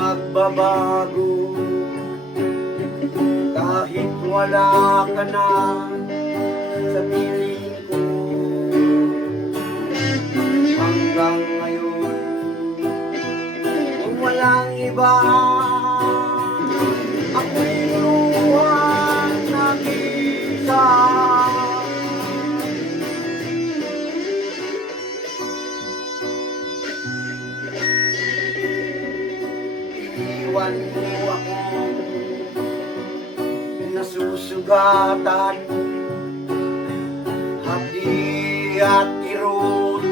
Magbabago kahit wala ka na sa piling ko. Hanggang ngayon kung walang iba, ako'y luwang nag-isa. Iwan mo akong nasusugatan, hapdi at kirot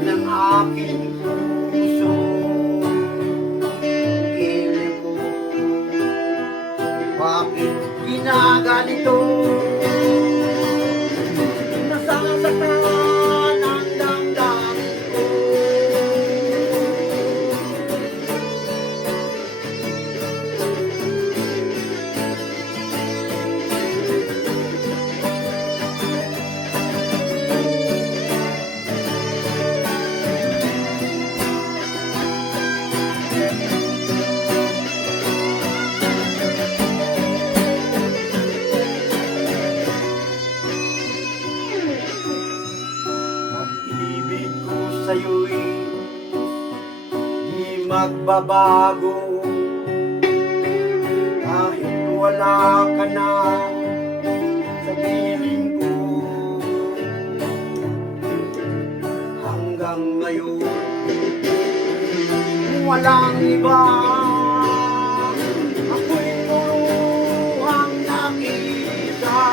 ng aking puso. Piling ko, bakit ginaganito? Nasasaktan ang damdamin ko. Sa'yo'y di magbabago kahit wala ka na sa piling ko. Hanggang ngayon walang iba, ako'y luwang nag-isa.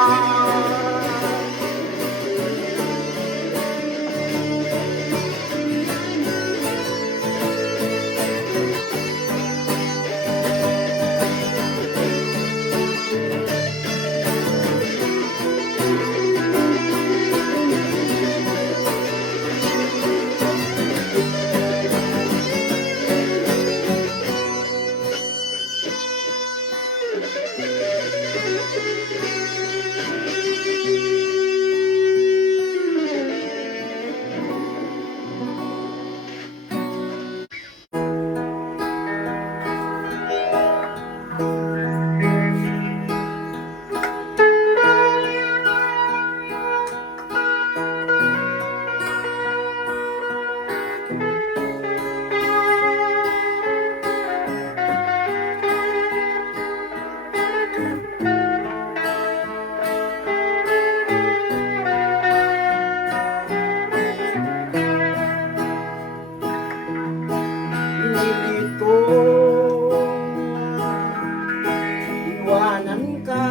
Iwanan ka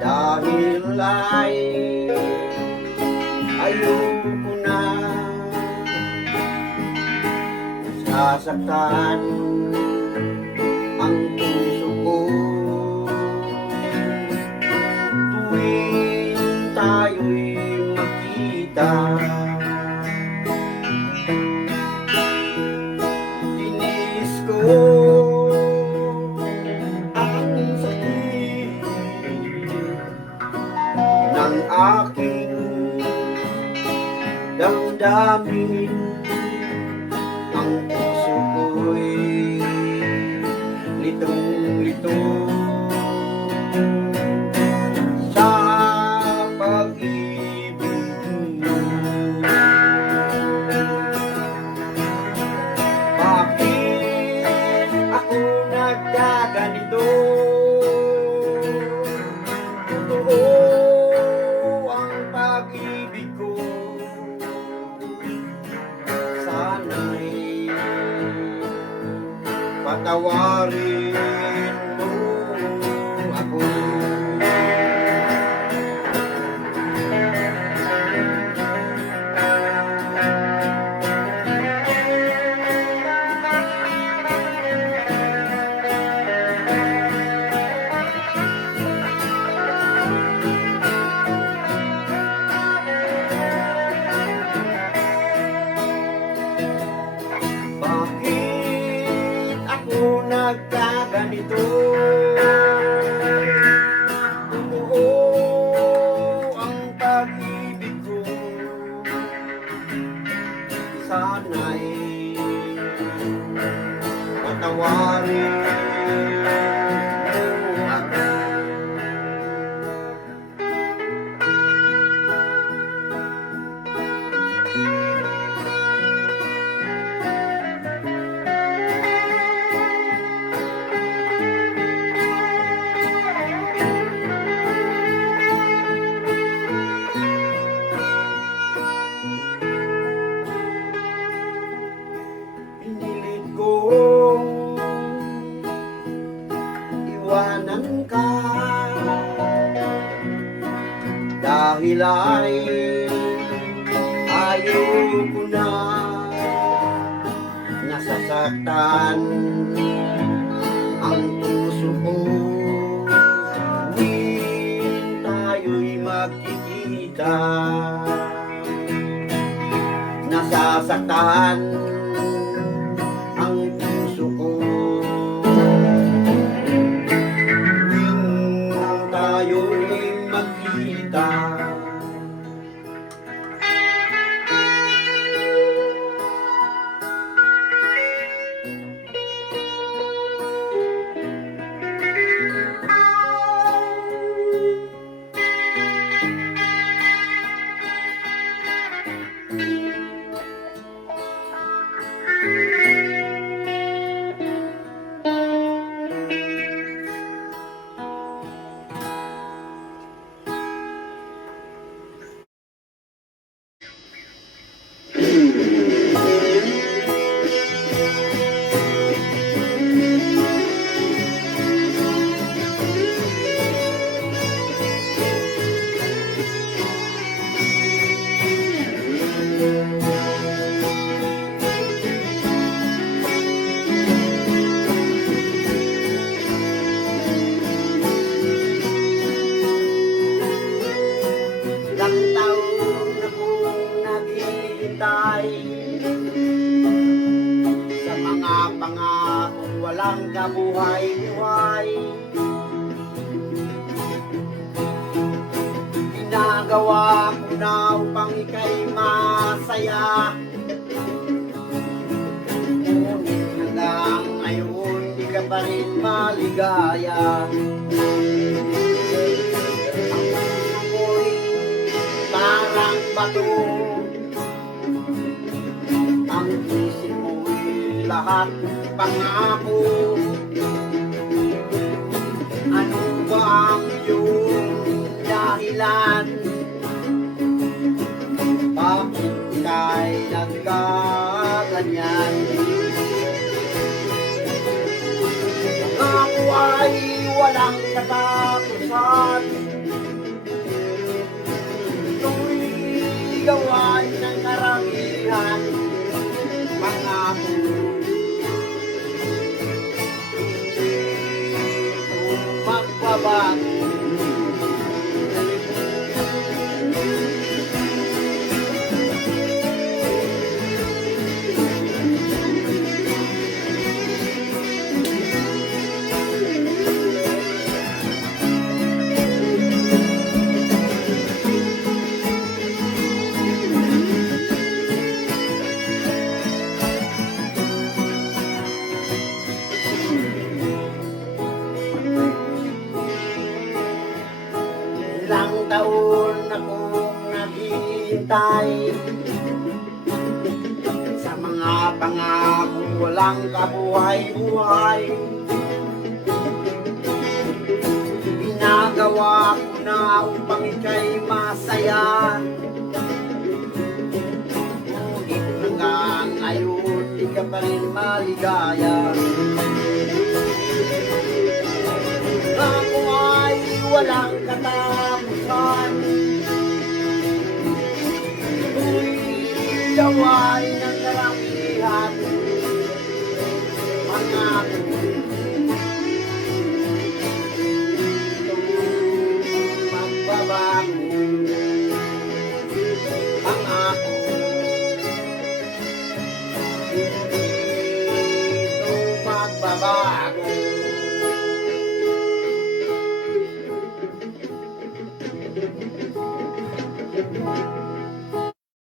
dahil ay ayoko na sasaktan ang puso ko. Tuwing tayo'y magkita, ng aking damdamin, ang puso ko'y litong-lito sa pag-ibig mo. Bakit ako nagkaganito? Patawarin mo ako. sana'y patawarin mo ako. Pinilit kong iwanan ka dahil ay ayoko na nasasaktan ang puso ko. Tuwing tayo'y magkikita, nasasaktan ang puso ko. Tuwing tayo'y magkita, ilang taon na kong naghihintay sa mga pangakong walang kabuhay-buhay. Ginagawa ko na upang ika'y masaya, ngunit hanggang ngayon di ka pa rin maligaya. Parang bato, ang isip mo'y lahat pangako. Ano ba ang iyong dahilan? Bakit ika'y nagkaganyan? Ako ay walang katapusan, gawain ng karamihan, pangako. Ito magbabago. Ilang taon na kong naghihintay sa mga pangakong walang kabuhay-buhay. Ginagawa ko na upang ika'y masaya, ngunit hanggang ngayon di ka pa rin maligaya. Ako ay walang katapusan, tuwing gawain ng